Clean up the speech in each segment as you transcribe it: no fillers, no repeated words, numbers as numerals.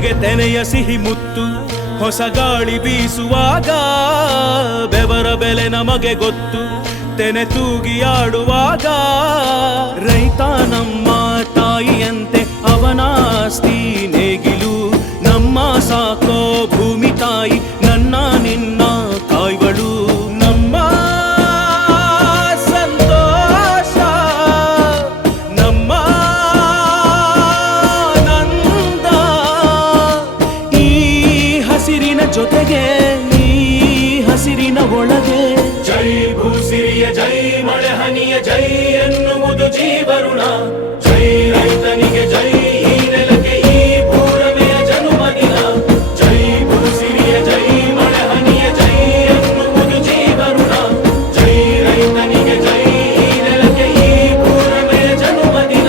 ತೆನೆಗೆ ತೆನೆಯ ಸಿಹಿ ಮುತ್ತು ಹೊಸ ಗಾಳಿ ಬೀಸುವಾಗ ಬೆವರ ಬೆಲೆ ನಮಗೆ ಗೊತ್ತು ತೆನೆ ತೂಗಿ ಆಡುವಾಗ ರೈತ ನಮ್ಮ ತಾಯಿಯಂತೆ ಅವನಾಸ್ತಿ ನೇಗಿಲು ನಮ್ಮ ಸಾಕೋ ಭೂಮಿ ತಾಯಿ ನನ್ನ ನಿನ್ನ ಕಾಯ್ಗಳು ನಮ್ಮ ಸಂತೋಷ ನಮ್ಮ ನಂದ ಈ ಹಸಿರಿನ ಜೊತೆಗೆ ಈ ಹಸಿರಿನ ಒಳಗೆ ಜೈ ಭೂಸಿರಿಯ ಜೈ ಮಳೆ ಹನಿಯ ಜೈ ಎನ್ನುವುದು ಜೀವರುಣ ಜೈ ರೈತನಿಗೆ ಜೈ ಈ ನೆಲಕ್ಕೆ ಈ ಭೂರಮೆಯ ಜನುಮದಿನ ಜೈ ಭೂಸಿರಿಯ ಜೈ ಮಳೆ ಹನಿಯ ಜೈ ಎನ್ನುವುದು ಜೀವರುಣ ಜೈ ರೈತನಿಗೆ ಜೈ ಈ ನೆಲಕ್ಕೆ ಈ ಭೂರಮೆಯ ಜನುಮದಿನ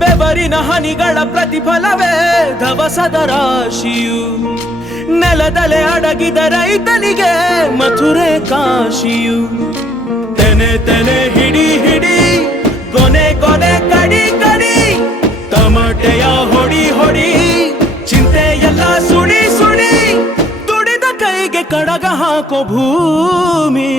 ಬೆವರಿನ ಹನಿಗಳ ಪ್ರತಿಫಲವೇ ಧವಸದ ರಾಶಿಯು ನೆಲದಲೆ ಅಡಗಿದ ರೈತನಿಗೆ ಮಥುರೆ ಕಾಶಿಯು ತೆನೆ ತೆನೆ ಹಿಡಿ ಹಿಡಿ ಕೊನೆ ಕೊನೆ ಕಡಿ ಕಡಿ ತಮಟೆಯ ಹೊಡಿ ಹೊಡಿ ಚಿಂತೆಯೆಲ್ಲ ಸುಡಿ ಸುಡಿ ದುಡಿದ ಕೈಗೆ ಕಡಗ ಹಾಕೋ ಭೂಮಿ